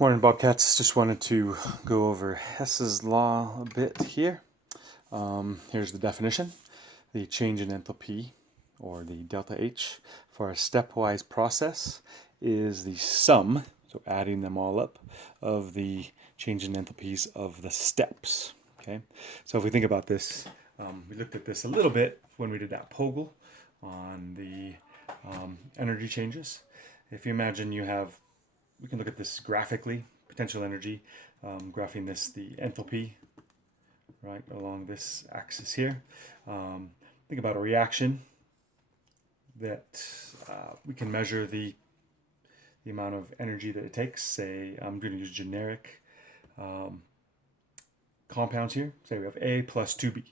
Morning, Bobcats. Just wanted to go over Hess's law a bit here. Here's the definition. The change in enthalpy, or the delta H, for a stepwise process is the sum, so adding them all up, of the change in enthalpies of the steps. Okay, so if we think about this, we looked at this a little bit when we did that Pogel on the energy changes. If you imagine we can look at this graphically, potential energy, graphing this, the enthalpy, right, along this axis here. Think about a reaction that we can measure the amount of energy that it takes. Say, I'm going to use generic compounds here. Say we have A plus 2B,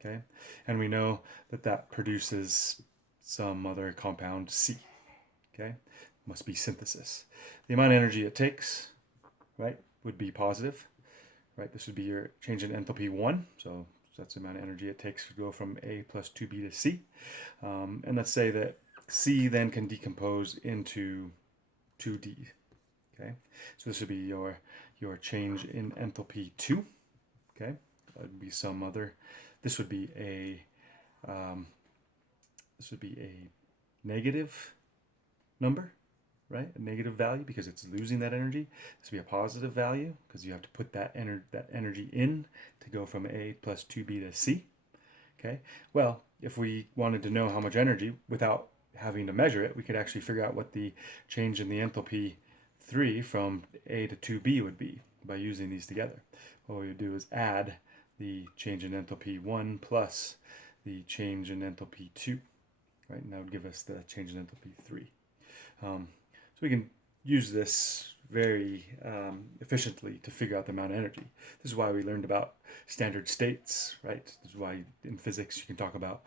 okay? And we know that that produces some other compound C, okay? Must be synthesis. The amount of energy it takes, right, would be positive, right? This would be your change in enthalpy 1. So that's the amount of energy it takes to go from A plus 2B to C. And let's say that C then can decompose into 2D, okay? So this would be your change in enthalpy 2, okay? That would be some other, this would be a negative number, right? A negative value because it's losing that energy. This would be a positive value because you have to put that energy in to go from A plus 2B to C. Okay, well, if we wanted to know how much energy without having to measure it, we could actually figure out what the change in the enthalpy 3 from A to 2B would be by using these together. What we would do is add the change in enthalpy 1 plus the change in enthalpy 2, right? And that would give us the change in enthalpy 3. So we can use this very efficiently to figure out the amount of energy. This is why we learned about standard states, right? This is why in physics you can talk about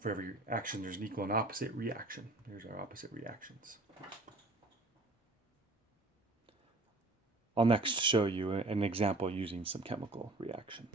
for every action there's an equal and opposite reaction. Here's our opposite reactions. I'll next show you an example using some chemical reaction.